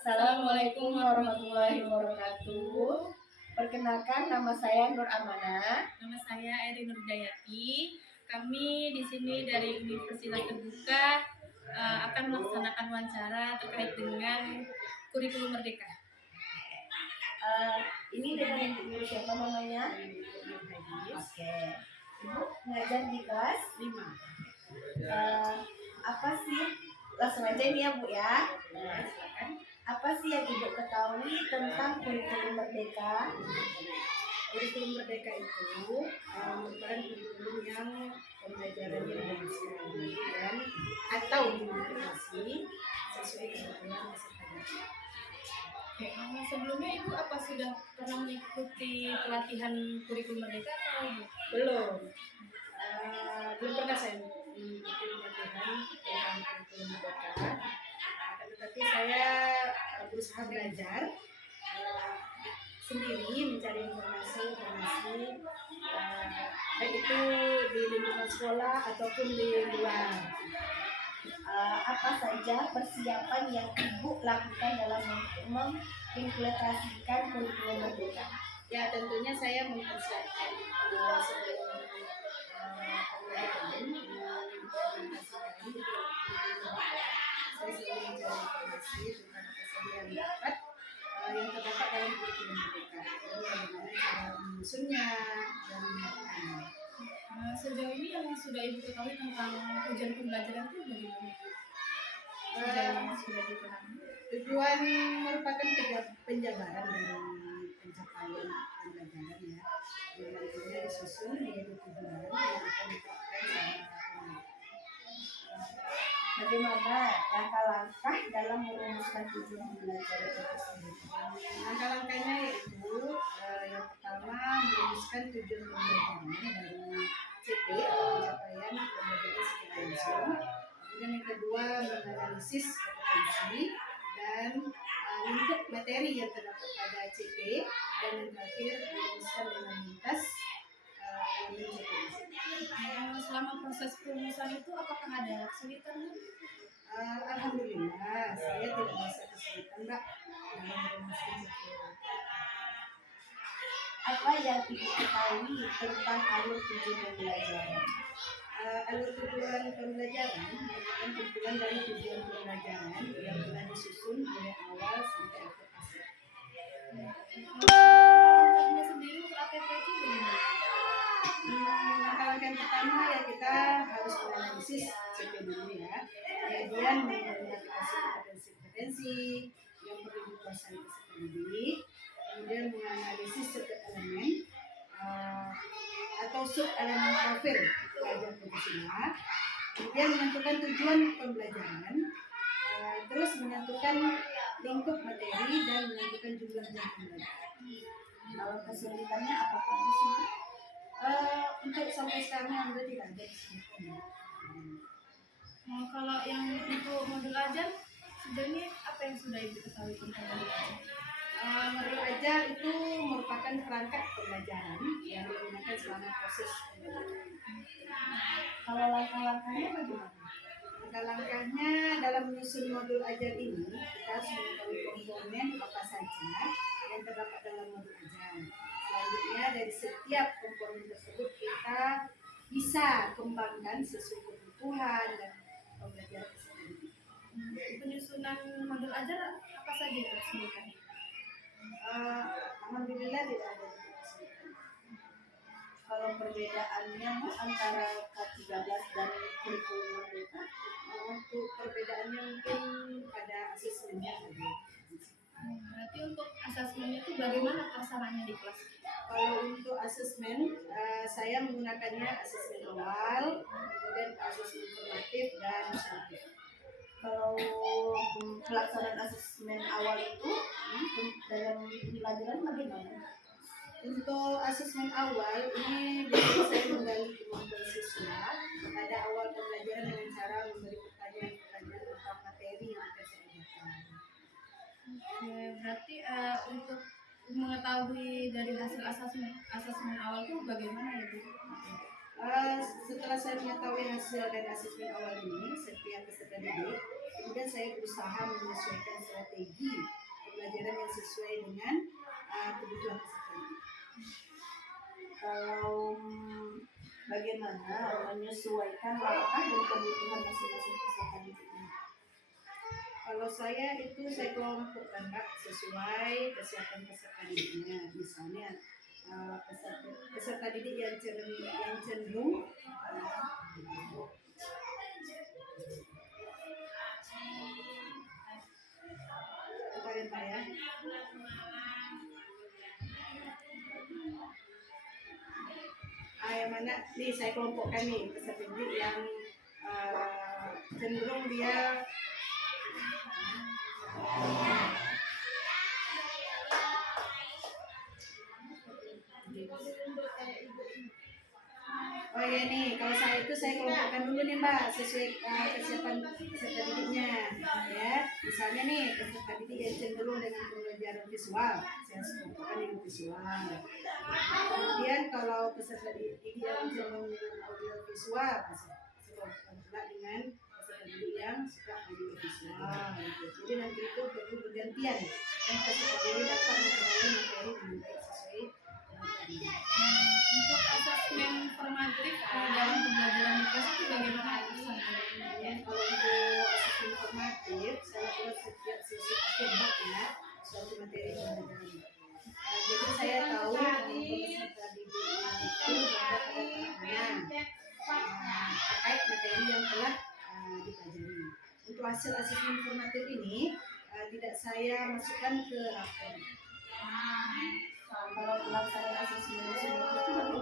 Assalamualaikum warahmatullahi wabarakatuh. Perkenalkan, nama saya Nur Amanah. Nama saya Eri Nurjayati. Kami di sini dari Universitas Terbuka akan melaksanakan wawancara terkait dengan kurikulum Merdeka. Ini dengan Ibu siapa namanya? Oke. Ibu ngajar di kelas 5. Apa sih? Langsung aja ini ya Bu ya. Apa sih yang Ibu ketahui tentang kurikulum Merdeka? Kurikulum Merdeka itu merupakan kurikulum yang pembelajarannya dibebaskan atau dimodifikasi sesuai kebutuhan peserta. Sebelumnya Ibu apa sudah pernah mengikuti pelatihan kurikulum Merdeka atau belum? Belum pernah saya mengikuti pelatihan tentang kurikulum Merdeka, tetapi saya berusaha belajar sendiri, mencari informasi baik itu di lingkungan sekolah ataupun di luar. Apa saja persiapan yang Ibu lakukan dalam mengimplementasikan kurikulum Merdeka? Ya, tentunya saya mempersiapkan sebelum pembelajaran mengimplementasikan. Saya selalu mencari informasi tentang apa saja yang dapat yang terdapat dalam kurikulum Merdeka, bagaimana cara menyusunnya dan melakukannya. Sejauh ini yang sudah Ibu ketahui tentang tujuan pembelajaran itu bagaimana? Sudah dipahami. Tujuan merupakan penjabaran dari pencapaian pembelajaran ya, yang nantinya disusun menjadi tujuan yang akan ditetapkan sama. Bagaimana langkah-langkah dalam merumuskan tujuan pembelajaran itu sendiri? Langkah-langkahnya yaitu yang pertama merumuskan tujuan pembelajaran dari CP atau pencapaian pembelajaran secara langsung. Kemudian yang kedua menganalisis kompetensi dan lingkup materi yang terdapat pada CP, dan yang terakhir merumuskan dengan lintas elemen CP. Selama proses perumusan itu apakah ada kesulitan? Alhamdulillah saya tidak merasa kesulitan Mbak dalam merumuskan CP. Apa yang Ibu ketahui tentang alur tujuan pembelajaran? Alur tujuan pembelajaran merupakan kumpulan dari tujuan pembelajaran yang telah disusun dari awal sampai akhir fase. Langkahnya sendiri untuk ATP itu bagaimana? Langkah yang pertama ya kita harus menganalisis CP dulu ya, kemudian mengidentifikasi kompetensi yang perlu dikuasai peserta didik, kemudian menganalisis setiap elemen atau sub elemen profil pelajar Pancasila, kemudian menentukan tujuan pembelajaran, terus menentukan lingkup materi dan menentukan jumlah jam pembelajaran. Kalau kesulitannya apakah di sini? Untuk sampai sekarang alhamdulillah tidak ada kesulitan. Kalau yang untuk modul ajar sejauh ini apa yang sudah Ibu ketahui tentang modul ajar? Modul ajar itu merupakan perangkat pembelajaran yang digunakan selama proses pembelajaran. Kalau langkah-langkahnya bagaimana? Langkah-langkahnya dalam menyusun modul ajar ini, kita harus mengetahui komponen apa saja yang terdapat dalam modul ajar. Selanjutnya dari setiap komponen tersebut kita bisa kembangkan sesuai kebutuhan dan pembelajaran tersebut. Penyusunan modul ajar apa saja yang kesulitan? Alhamdulillah tidak ada kesulitan. Kalau perbedaannya antara K13 dan kurikulum Merdeka? Untuk perbedaannya mungkin pada asesmennya saja. Berarti untuk asesmennya itu bagaimana pelaksananya di kelas? Kalau untuk asesmen, saya menggunakannya asesmen awal, kemudian asesmen formatif dan summatif. Kalau pelaksanaan asesmen awal itu dalam pelajaran bagaimana? Untuk asesmen awal ini biasanya saya menggali kemampuan siswa pada awal pembelajaran dengan cara memberi pertanyaan-pertanyaan tentang materi yang akan saya ajarkan. Berarti untuk mengetahui dari hasil asesmen awal itu bagaimana ya Bu? Setelah saya mengetahui hasil dari asesmen awal ini setiap peserta didik, kemudian saya berusaha menyesuaikan strategi sesuai dengan kebutuhan peserta didik. Kalau bagaimana menyesuaikan langkah dan kebutuhan masing-masing peserta didiknya? Kalau saya kelompokkan Kak, sesuai kesiapan peserta didiknya. Misalnya peserta didik yang cenderung kemarin Pak ya. Yang mana nih saya kelompokkan nih peserta didik yang cenderung dia oh iya nih, kalau saya kelompokkan dulu nih Mbak, sesuai kesiapan peserta didiknya ya. Misalnya nih, peserta didik yang cenderung dengan pembelajaran visual, saya kelompokkan yang visual. Kemudian kalau peserta didik yang cenderung dengan audio visual, saya kelompokkan pula dengan peserta didik yang suka audio visual gitu. Jadi nanti itu perlu bergantian dan peserta didik dapat mempelajari materi dengan baik sesuai Untuk asesmen formatif dalam pembelajaran di kelas itu bagaimana ya. Kalau untuk asesmen informatif, saya lakukan setiap sesi akhir ya suatu materi pembelajaran. Jadi saya tahu peserta didik itu terkait materi yang telah dipelajari. Untuk hasil asesmen informatif ini tidak saya masukkan ke rapor. Kalau pelaksanaan asesmen itu